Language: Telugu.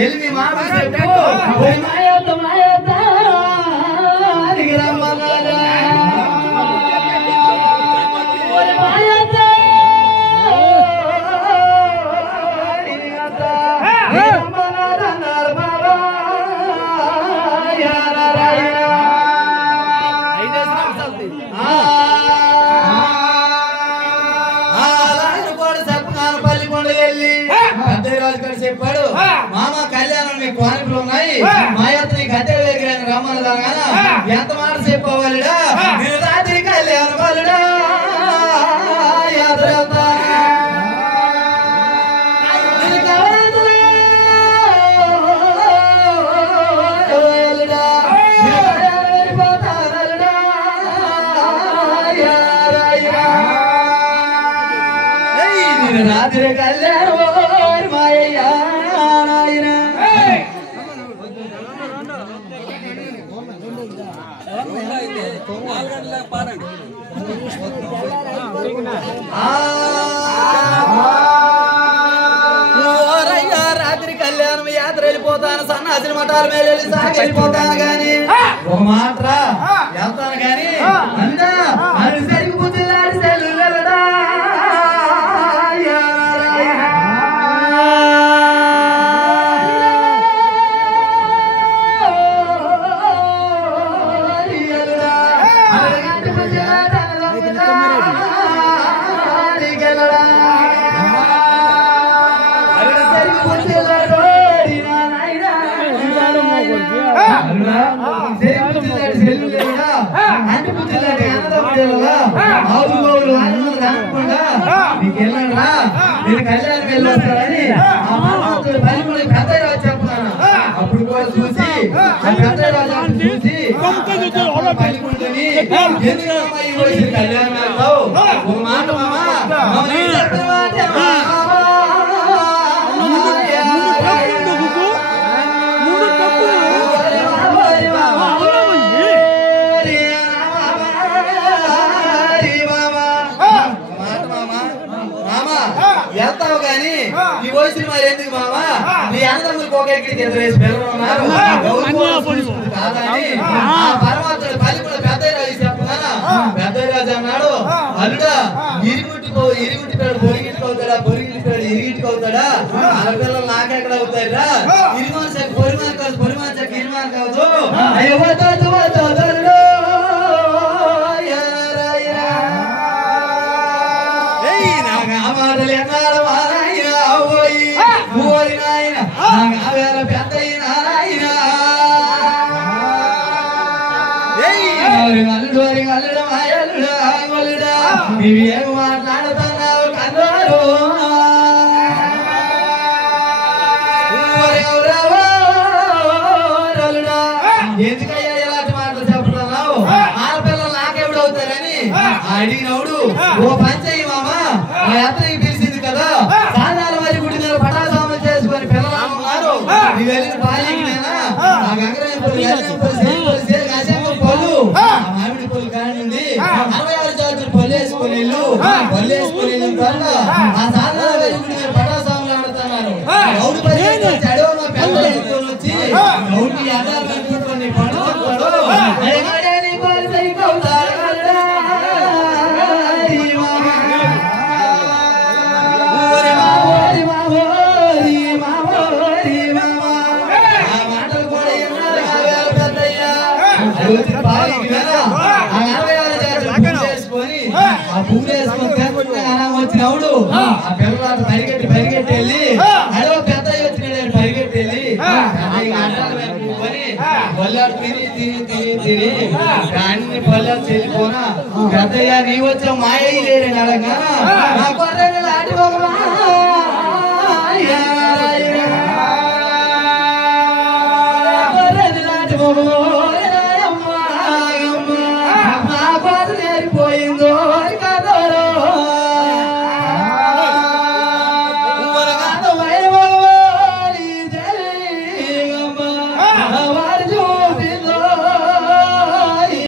ఎల్లి మాట చెప్పు మాయత మాయత రమ్మన్నారా మాయత చెప్పాడు మామ కళ్యాణం నీ కోరికలు ఉన్నాయి మాయత్ నీ గద్దె వేగిరని రమ్మన్నదా ఎంత మాట చెప్పవాలిడా నేను రాత్రి కళ్యాణం వాళ్ళుడా రాత్రి కళ్యాణం మాయయ్యా రాత్రి కళ్యాణం యాత్ర వెళ్ళిపోతాను సన్నాసిన మఠాల మీద వెళ్ళి సాగి వెళ్ళిపోతాను గాని ఒక మాట వెళ్తాను గాని అందా అది సరిగిపోతే వెళ్ళడా నేను కళ్యాణం వెళ్ళొస్తానని పెద్దరాజు చెప్తాను అప్పుడు కూడా చూసి పెద్దరాజు చూసి పలికుంటుని ఎందుకమ్మా ఈ వయసు కళ్యాణం వెళ్తావు ఒక మాట వెళ్తావు గాని ఈ వయసులు మరి ఎందుకు మామా నీ అన్నదమ్ములకు ఒక ఎక్కడికి ఎదురేసి పిల్లలున్నారు కాదని పరమాత్ముడు పల్లిపుడు పెద్దరాజు చెప్తున్నా పెద్దరాజు అన్నాడు అల్లుడా ఇరుగుంటి పేరు పొరిగింటికి అవుతాడా పొరిగింటి పేరు ఇరిగింటికి అవుతాడా ఆడపిల్లలు నాకెక్కడ అవుతారా ఇరిమానకు పొరిమాన కాదు పొరిమానకు ఇరిమాన కాదు అయ్యో నీవేం మాట్లాడుతున్నావు కన్నారు ఎందుకయ్యా ఎలాంటి మాటలు చెప్తున్నావు ఆడపిల్లలు నాకెవడవుతారని అడిగినవుడు ఓ పంచయ్య మామ మా అత్తయ్య పిలిచింది కదా సాధారణ వారి గుడి మీద పటాసాములు చేసుకొని పిల్లలు ఉన్నారు నీ వెళ్ళిన బాల్యకినేనా ఆ గంగరాయ పళ్ళు మామిడి పళ్ళు కానింది 66 జాతులు పళ్ళేసుకొని ఆ సాధారణ వారి గుడి మీద పటాసాములు ఆడుతున్నారు గౌడు పరిగెత్తి చెడవ మా పిల్లలు ఎత్తుకొని వచ్చి గౌడికి ఆధార పెట్టుకొని పడుతున్నాడు వచ్చినప్పుడు ఆ పిల్లలు పరిగెట్టి వెళ్ళి అదో పెద్ద వచ్చినాడు పరిగెట్టి వెళ్ళి పల్లెలు తిని అన్ని పల్లెలు చెల్లిపోనా పెద్దయ్యా నీ వచ్చే మాయ లేరని అడగా నా కొర్రెలు ఆటి పోయిందో కదరో